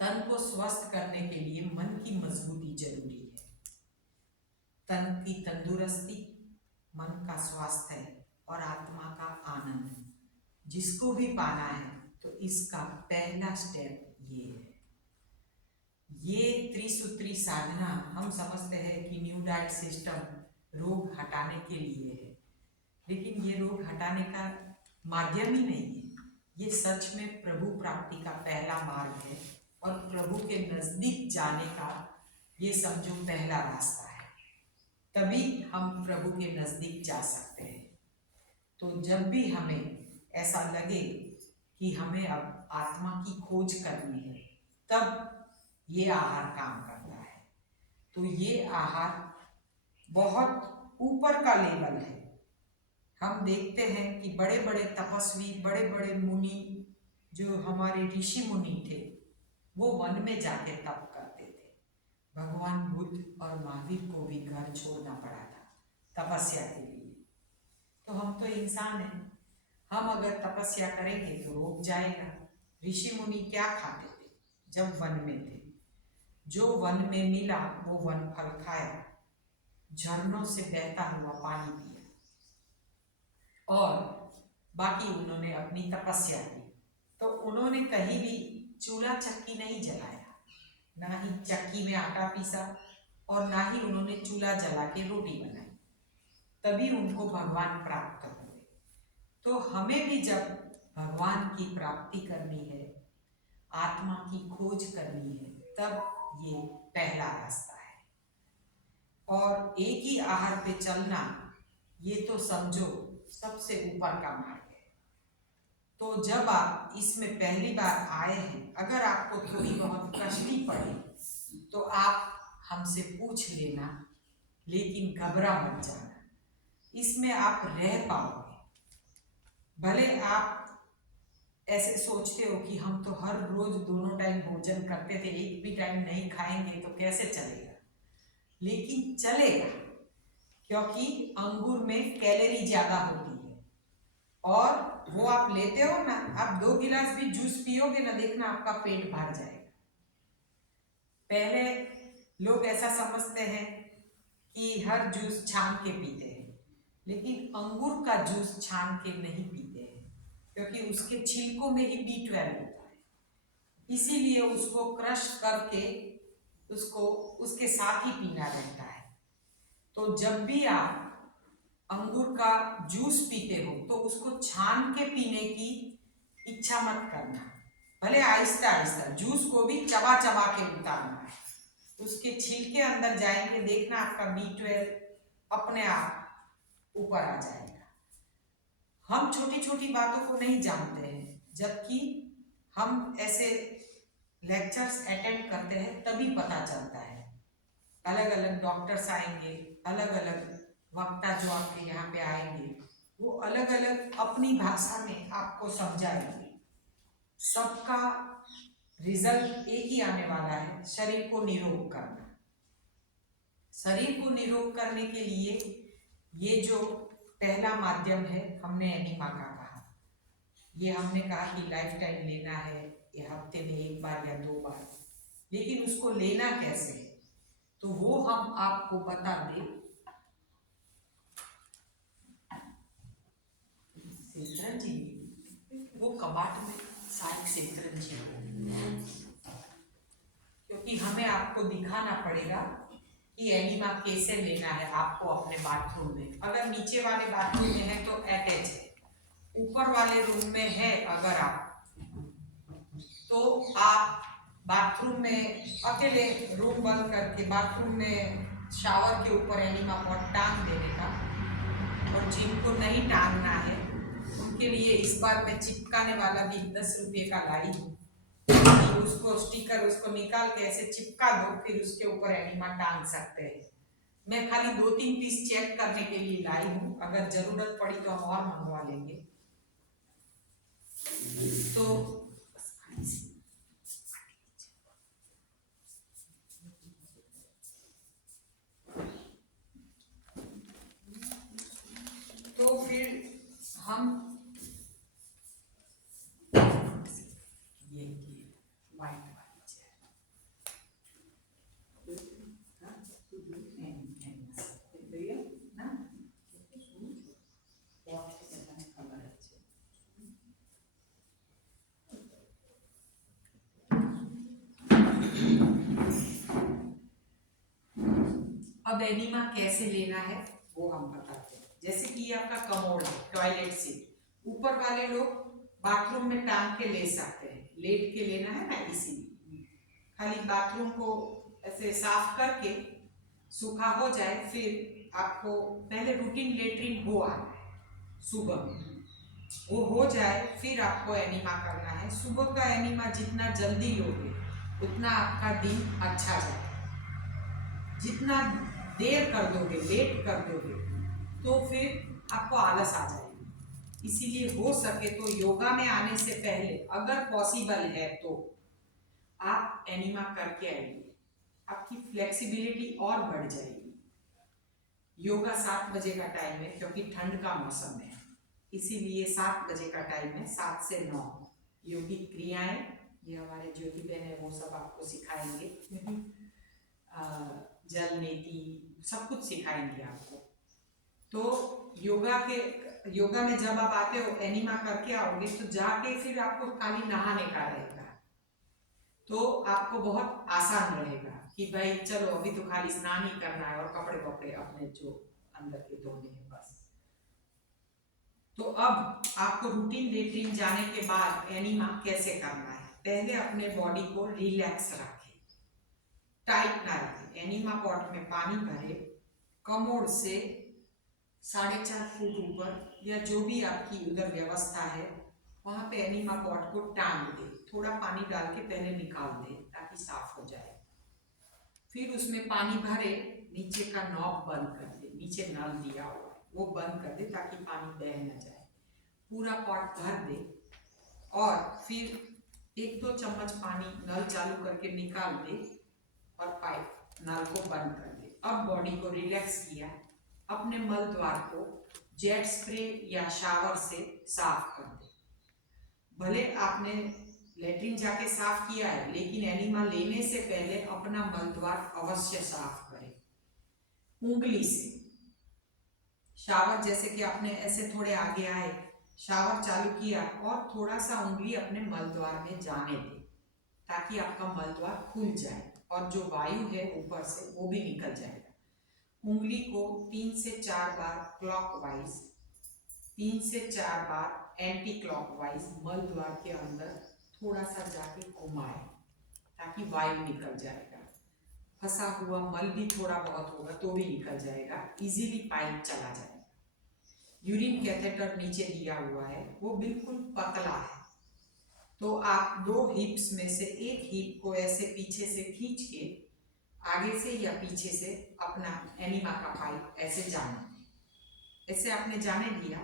तन को स्वस्थ करने के लिए मन की मजबूती जरूरी है। तन की तंदुरुस्ती, मन का स्वास्थ्य है और आत्मा का आनंद, जिसको भी पाना है तो इसका पहला स्टेप ये है। ये त्रिसूत्री साधना हम समझते हैं कि न्यू डाइट सिस्टम रोग हटाने के लिए है, लेकिन ये रोग हटाने का माध्यम ही नहीं है। ये सच में प्रभु प्राप्ति का पहला मार्ग है, और प्रभु के नजदीक जाने का ये समझो पहला रास्ता है। तभी हम प्रभु के नजदीक जा सकते हैं। तो जब भी हमें ऐसा लगे कि हमें अब आत्मा की खोज करनी है, तब ये आहार काम करता है। तो ये आहार बहुत ऊपर का लेवल है। हम देखते हैं कि बड़े बड़े तपस्वी, बड़े बड़े मुनि, जो हमारे ऋषि मुनि थे, वो वन में जाके तप करते थे। भगवान बुद्ध और महावीर को भी घर छोड़ना पड़ा था तपस्या के लिए। तो हम तो इंसान हैं, हम अगर तपस्या करेंगे तो रोक जाएगा। ऋषि मुनि क्या खाते थे जब वन में थे? जो वन में मिला वो वन फल खाया, झरनों से बहता हुआ पानी पिया, और बाकी उन्होंने अपनी तपस्या की। तो उन्होंने कहीं भी चूल्हा चक्की नहीं जलाया, ना ही चक्की में आटा पीसा, और ना ही उन्होंने चूल्हा जला के रोटी बनाई। तभी उनको भगवान प्राप्त हुए। तो हमें भी जब भगवान की प्राप्ति करनी है, आत्मा की खोज करनी है, तब ये पहला रास्ता है। और एक ही आहार पे चलना, ये तो समझो सबसे ऊपर का मार्ग है। तो जब आप इसमें पहली बार आए हैं, अगर आपको थोड़ी बहुत कष्टी पड़े तो आप हमसे पूछ लेना, लेकिन घबरा मत जाना। इसमें आप रह पाओगे। भले आप ऐसे सोचते हो कि हम तो हर रोज दोनों टाइम भोजन करते थे, एक भी टाइम नहीं खाएंगे तो कैसे चलेगा? लेकिन चलेगा, क्योंकि अंगूर में कैलोरी ज्यादा होती है, और वो आप लेते हो ना, आप 2 गिलास भी जूस पियोगे ना, देखना आपका पेट भर जाएगा। पहले लोग ऐसा समझते हैं कि हर जूस छान के पीते हैं, लेकिन अंगूर का जूस छान के नहीं पीते हैं, क्योंकि उसके छिलकों में ही B12 होता है। इसीलिए उसको क्रश करके उसको उसके साथ ही पीना रहता है। तो जब भी आप अंगूर का जूस पीते हो तो उसको छान के पीने की इच्छा मत करना, भले आहिस्ता आहिस्ता, जूस को भी चबा चबा के उतारना है, उसके छिलके अंदर जाएंगे, देखना आपका B12 अपने आप ऊपर आ जाएगा। हम छोटी छोटी बातों को नहीं जानते हैं, जबकि हम ऐसे लेक्चर्स अटेंड करते हैं तभी पता चलता है। अलग अलग डॉक्टर्स आएंगे, अलग अलग वक्ता जो आपके यहाँ पे आएंगे, वो अलग अलग अपनी भाषा में आपको समझाएंगे। सबका रिजल्ट एक ही आने वाला है, शरीर को निरोग करना। शरीर को निरोग करने के लिए ये जो पहला माध्यम है, हमने एनिमा का कहा, ये हमने कहा कि लाइफ टाइम लेना है, ये हफ्ते में 1 बार या 2 बार, लेकिन उसको लेना कैसे है तो वो हम आपको बता दें। शेतरंजी वो कबाट में साइड शेतरंजी हो, क्योंकि हमें आपको दिखाना पड़ेगा कि एनिमा कैसे लेना है आपको अपने बाथरूम में। अगर नीचे वाले बाथरूम में है तो अटैच है, ऊपर वाले रूम में है अगर आप, तो आप बाथरूम में अकेले रूम बंद करके बाथरूम में शावर के ऊपर एनिमा पॉट टांग देने का, और जिनको नहीं टांगना है उनके लिए इस बार मैं चिपकाने वाला भी 10 रुपये का लाई हूँ, उसको स्टिकर उसको निकाल के ऐसे चिपका दो, फिर उसके ऊपर एनिमा टांग सकते हैं। मैं खाली 2-3 पीस चेक करने के लिए लाई हूँ, अगर जरूरत पड़ी तो हम और मंगवा लेंगे। तो फिर हम ये वाइट वाली चेयर अब एनिमा कैसे लेना है वो हम बताते हैं। जैसे कि ये आपका कमोड है, टॉयलेट सीट, ऊपर वाले लोग बाथरूम में टांग के ले सकते हैं, लेट के लेना है ना, इसीलिए खाली बाथरूम को ऐसे साफ करके सूखा हो जाए, फिर आपको पहले रूटीन लेटरिन हो आना है सुबह, वो हो जाए फिर आपको एनिमा करना है। सुबह का एनिमा जितना जल्दी लोगे उतना आपका दिन अच्छा जाए, जितना देर कर दोगे, लेट कर दोगे तो फिर आपको आलस आ जाएगी। इसीलिए हो सके तो योगा में आने से पहले अगर पॉसिबल है तो आप एनिमा करके आइए, आपकी फ्लेक्सिबिलिटी और बढ़ जाएगी। योगा 7 बजे का टाइम है, क्योंकि ठंड का मौसम है, इसीलिए 7 बजे का टाइम है, 7 से 9। योगिक क्रियाएं ये हमारे ज्योति बहन है, वो सब आपको सिखाएंगे। जल नीति सब कुछ सिखाएंगे आपको। तो योगा में जब आप आते हो एनिमा करके आओगे तो जाके फिर आपको खाली नहाने का रहेगा, तो आपको बहुत आसान रहेगा कि भाई चलो अभी तो खाली स्नान ही करना है और कपड़े वपड़े अपने जो अंदर के धोने हैं बस। तो अब आपको रूटीन लेटरिन जाने के बाद एनिमा कैसे करना है। पहले अपने बॉडी को रिलैक्स रखें, टाइट ना रखें। एनिमा पॉट में पानी भरे, कमोड से 4.5 फुट ऊपर या जो भी आपकी उधर व्यवस्था है वहां पे एनिमा पॉट को टांग दे, थोड़ा पानी डाल के पहले निकाल दे ताकि साफ हो जाए। फिर उसमें पानी भरे, नीचे का नॉब बंद कर दे, नीचे नल दिया हुआ है वो बंद कर दे ताकि पानी बह न जाए। पूरा पॉट भर दे और फिर 1-2 चम्मच पानी नल चालू करके निकाल दे और पाइप नल को बंद कर दे। अब बॉडी को रिलैक्स किया, अपने मल द्वार को जेट स्प्रे या शावर से साफ कर दे। भले आपने लेटरिन जाके साफ किया है, लेकिन एनिमा लेने से पहले अपना मल द्वार अवश्य साफ करें। उंगली से शावर, जैसे कि आपने ऐसे थोड़े आगे आए, शावर चालू किया और थोड़ा सा उंगली अपने मल द्वार में जाने दे ताकि आपका मल द्वार खुल जाए और जो वायु है ऊपर से वो भी निकल जाएगा। उंगली को 3 से 4 बार क्लॉकवाइज 3 से 4 बार एंटी क्लॉकवाइज मल द्वार के अंदर थोड़ा सा जाके घुमाए ताकि वायु निकल जाएगा। फंसा हुआ मल भी थोड़ा बहुत होगा तो भी निकल जाएगा, इजीली पाइप चला जाएगा। यूरिन कैथेटर नीचे दिया हुआ है, वो बिल्कुल पतला है, तो आप 2 हिप्स में से एक हिप को ऐसे पीछे से खींच के आगे से या पीछे से अपना एनिमा का पाइप ऐसे जाने दें। ऐसे आपने जाने दिया,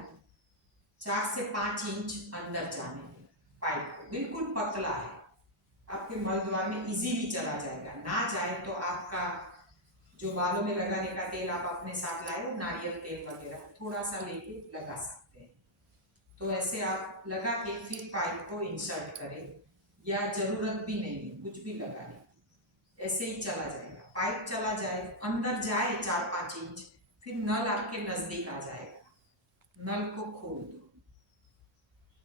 4 से 5 इंच अंदर जाने दें पाइप को, बिल्कुल पतला है, आपके मल द्वार में इजीली चला जाएगा। ना जाए तो आपका जो बालों में लगाने का तेल आप अपने साथ लाए हो, नारियल तेल वगैरह थोड़ा सा लेके लगा सकते हैं। तो ऐसे आप लगा के फिर पाइप को इंसर्ट करें, या जरूरत भी नहीं है कुछ भी लगाने की, ऐसे ही चला जाएगा। पाइप चला जाए, अंदर जाए 4-5 इंच, फिर नल आपके नजदीक आ जाएगा, नल को खोल दो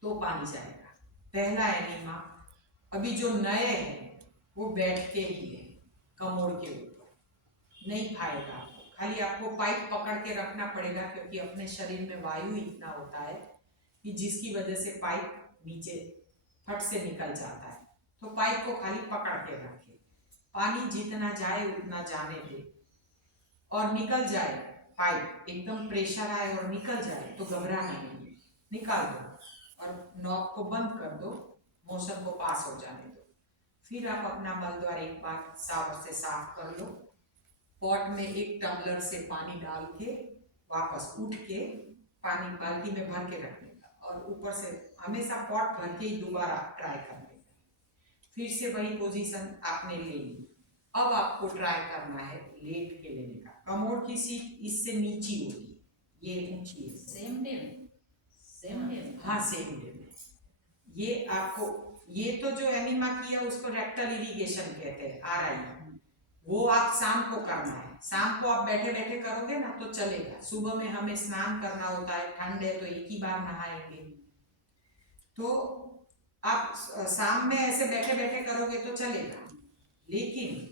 तो पानी जाएगा। पहला एनिमा अभी जो नए हैं वो बैठ के ही है, कमोड़ के ऊपर नहीं खाएगा आपको, खाली आपको पाइप पकड़ के रखना पड़ेगा, क्योंकि अपने शरीर में वायु इतना होता है कि जिसकी वजह से पाइप नीचे फट से निकल जाता है। तो पाइप को खाली पकड़ के रखे, पानी जितना जाए उतना जाने दे, और निकल जाए पाइप, एकदम प्रेशर आए और निकल जाए तो घबराना नहीं, निकाल दो और नॉब को बंद कर दो, मोशन को पास हो जाने दो। फिर आप अपना मल द्वार एक बार साबुन से साफ कर लो। पॉट में 1 टम्बलर से पानी डाल के वापस उठ के पानी बाल्टी में भर के रखने का, और ऊपर से हमेशा पॉट भर के ही दोबारा ट्राई करने का। फिर से वही पोजीशन आपने ले ली। अब आपको ट्राई करना है लेट के लेने का। कमोड़ की सीट इससे नीची होगी, ये ऊंची है। सेम डे में, सेम डे में? हाँ, सेम डे में। ये आपको, ये तो जो एनिमा किया उसको रेक्टल इरिगेशन कहते हैं, RI, वो आप शाम को करना है। शाम को आप बैठे बैठे करोगे ना तो चलेगा। सुबह में हमें स्नान करना होता है, ठंड है तो एक ही बार नहाएंगे, तो आप शाम में ऐसे बैठे बैठे करोगे तो चलेगा। लेकिन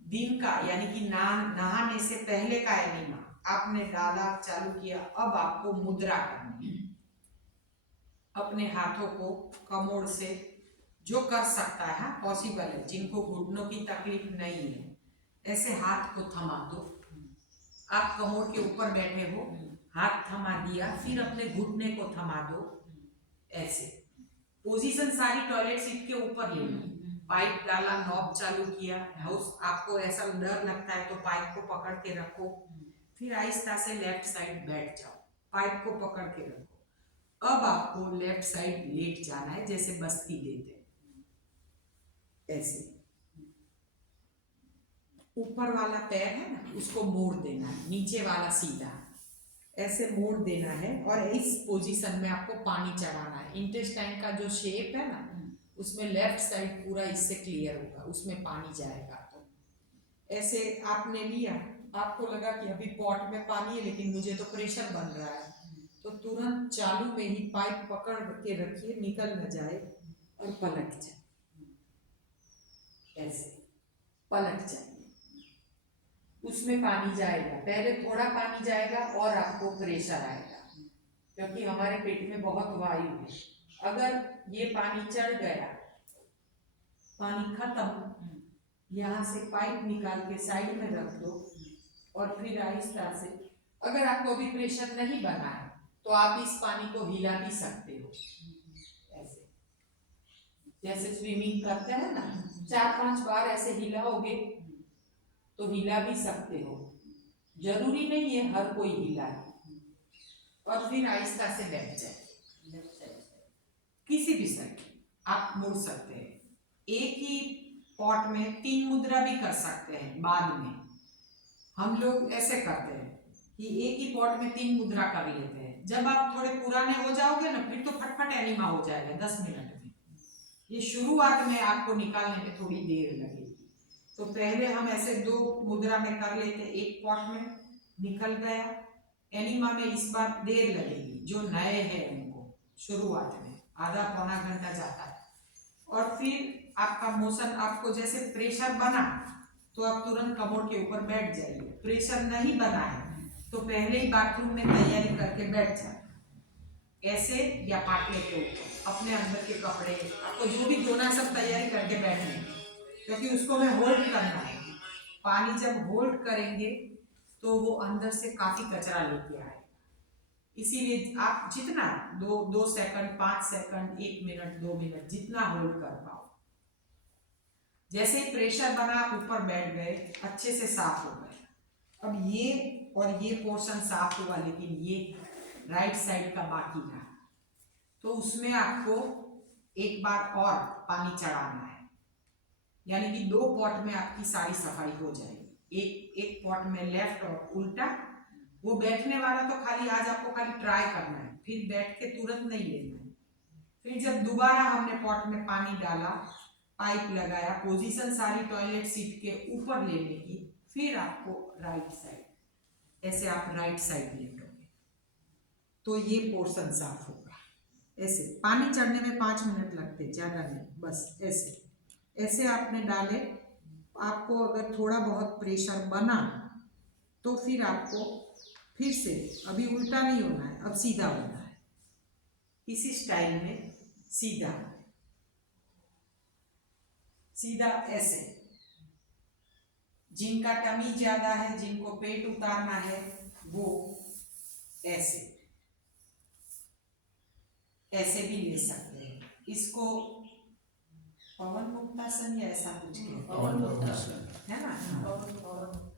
दिन का यानी कि नहाने से पहले का एनिमा आपने डाला, चालू किया, अब आपको मुद्रा करनी है। अपने हाथों को कमोड़ से, जो कर सकता है पॉसिबल है, जिनको घुटनों की तकलीफ नहीं है, ऐसे हाथ को थमा दो। आप कमोड़ के ऊपर बैठे हो, हाथ थमा दिया, फिर अपने घुटने को थमा दो। ऐसे पोजीशन सारी टॉयलेट सीट के ऊपर ले लो, पाइप डाला, नॉब चालू किया, हाउस आपको ऐसा डर लगता है तो पाइप को पकड़ के रखो, फिर आहिस्ता से लेफ्ट साइड बैठ जाओ, पाइप को पकड़ के रखो। अब आपको लेफ्ट साइड लेट जाना है, जैसे बस्ती देते ऐसे। ऊपर वाला पैर है ना उसको मोड़ देना है, नीचे वाला सीधा ऐसे मोड़ देना है, और इस पोजीशन में आपको पानी चढ़ाना है। इंटेस्टाइन का जो शेप है ना उसमें लेफ्ट साइड पूरा इससे क्लियर होगा, उसमें पानी जाएगा। तो ऐसे आपने लिया, आपको लगा कि अभी पॉट में पानी है लेकिन मुझे तो प्रेशर बन रहा है, तो तुरंत चालू में ही पाइप पकड़ के रखिए, निकल न जाए और पलट जाए, ऐसे पलट जाए। उसमें पानी जाएगा, पहले थोड़ा पानी जाएगा और आपको प्रेशर आएगा, क्योंकि हमारे पेट में बहुत वायु है। अगर ये पानी चढ़ गया, पानी खत्म, यहाँ से पाइप निकाल के साइड में रख दो, और फिर आहिस्ता से, अगर आपको अभी प्रेशर नहीं बना है तो आप इस पानी को हिला भी सकते हो, ऐसे जैसे स्विमिंग करते हैं ना, 4-5 बार ऐसे हिलाओगे तो हिला भी सकते हो, जरूरी नहीं है हर कोई हिलाए। और फिर आहिस्ता से बैठ जाए, किसी भी साइड आप मुड़ सकते हैं। एक ही पॉट में 3 मुद्रा भी कर सकते हैं। बाद में हम लोग ऐसे करते हैं कि एक ही पॉट में 3 मुद्रा कर लेते हैं। जब आप थोड़े पुराने हो जाओगे ना, फिर तो फटफट एनिमा हो जाएगा 10 मिनट में। ये शुरुआत में आपको निकालने में थोड़ी देर लगेगी, तो पहले हम ऐसे 2 मुद्रा में कर लेते, एक पॉट में निकल गया। एनिमा में इस बार देर लगेगी, जो नए हैं उनको शुरुआत में आधा पौना घंटा जाता है। और फिर आपका मोशन, आपको जैसे प्रेशर बना तो आप तुरंत कमोड़ के ऊपर बैठ जाइए। प्रेशर नहीं बना है तो पहले ही बाथरूम में तैयारी करके बैठ जाए, ऐसे या पाटले के ऊपर अपने अंदर के कपड़े आपको जो भी धोना है सब तैयारी करके बैठे, क्योंकि उसको मैं होल्ड करना है। पानी जब होल्ड करेंगे तो वो अंदर से काफी कचरा लेके आए, इसीलिए आप जितना 2 सेकंड 5 सेकंड 1 मिनट 2 मिनट जितना होल्ड कर पाओ। जैसे ही प्रेशर बना आप ऊपर बैठ गए, अच्छे से साफ हो गए। अब ये और ये पोर्शन साफ हुआ, लेकिन ये राइट साइड का बाकी रहा, तो उसमें आपको एक बार और पानी चढ़ाना है, यानी कि 2 पॉट में आपकी सारी सफाई हो जाएगी। एक पॉट में लेफ्ट और उल्टा। वो बैठने वाला तो खाली आज आपको खाली ट्राई करना है, फिर बैठ के तुरंत नहीं लेना है। फिर जब दोबारा हमने पॉट में पानी डाला, पाइप लगाया, पोजीशन सारी टॉयलेट सीट के ऊपर लेने की, फिर आपको राइट साइड, ऐसे आप राइट साइड लेटोगे तो ये पोर्शन साफ होगा। ऐसे पानी चढ़ने में 5 मिनट लगते, ज्यादा नहीं, बस ऐसे ऐसे आपने डाले। आपको अगर थोड़ा बहुत प्रेशर बना तो फिर आपको फिर से, अभी उल्टा नहीं होना है, अब सीधा होना है, इसी स्टाइल में सीधा सीधा ऐसे। जिनका टमी ज्यादा है, जिनको पेट उतारना है, वो ऐसे ऐसे भी ले सकते हैं। इसको पवन मुक्तासन या ऐसा कुछ है ना,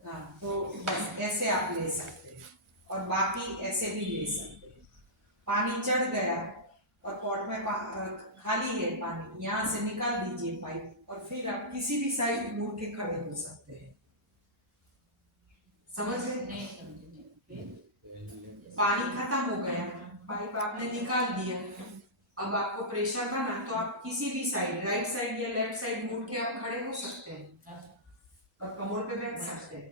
हाँ, तो बस ऐसे आप ले सकते हैं और बाकी ऐसे भी ले सकते हैं। पानी चढ़ गया और पॉट में खाली है पानी, यहाँ से निकाल दीजिए पाइप और फिर आप किसी भी साइड मुड़ के खड़े हो सकते हैं। समझ गए? नहीं समझे। पानी खत्म हो गया, पाइप आपने निकाल दिया, अब आपको प्रेशर बना तो आप किसी भी साइड, राइट साइड या लेफ्ट साइड मुड़ के आप खड़े हो सकते हैं और कमर पे बैठ सकते हैं।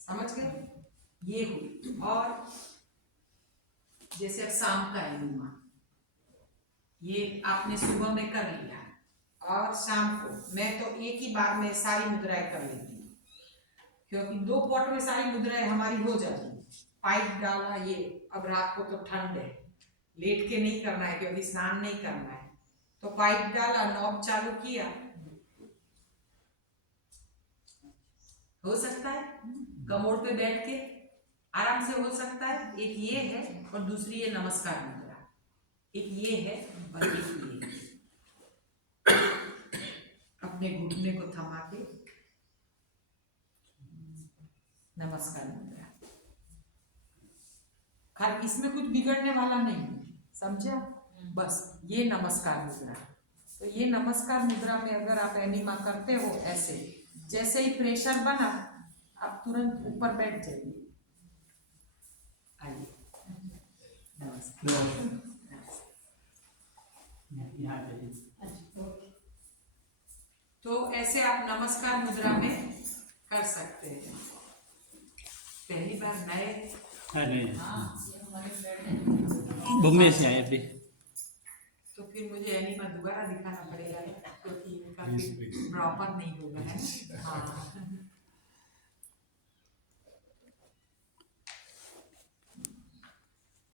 समझ गए? ये हुई। और जैसे अब शाम का एनिमा, ये आपने सुबह में कर लिया और शाम को मैं तो एक ही बार में सारी मुद्राएं कर लेती हूँ, क्योंकि 2 पॉट में सारी मुद्राएं हमारी हो जाती है। पाइप डाला, ये अब रात को तो ठंड है, लेट के नहीं करना है क्योंकि स्नान नहीं करना है, तो पाइप डाला, नॉब चालू किया, हो सकता है कमोड पे बैठ के आराम से हो सकता है। एक ये है और दूसरी ये नमस्कार मुद्रा, एक ये है और एक ये है। अपने घुटने को थमा के नमस्कार मुद्रा, खैर इसमें कुछ बिगड़ने वाला नहीं, समझे? बस ये नमस्कार मुद्रा। तो ये नमस्कार मुद्रा में अगर आप एनिमा करते हो ऐसे, जैसे ही प्रेशर बना आप तुरंत ऊपर बैठ जाइए। आइए, नमस्कार। तो ऐसे आप नमस्कार मुद्रा में कर सकते हैं। पहली बार नए बम्बई से आए अभी, तो फिर मुझे एनिमा दोबारा दिखाना पड़ेगा क्योंकि इनका प्रॉपर नहीं होगा, है ना? हाँ।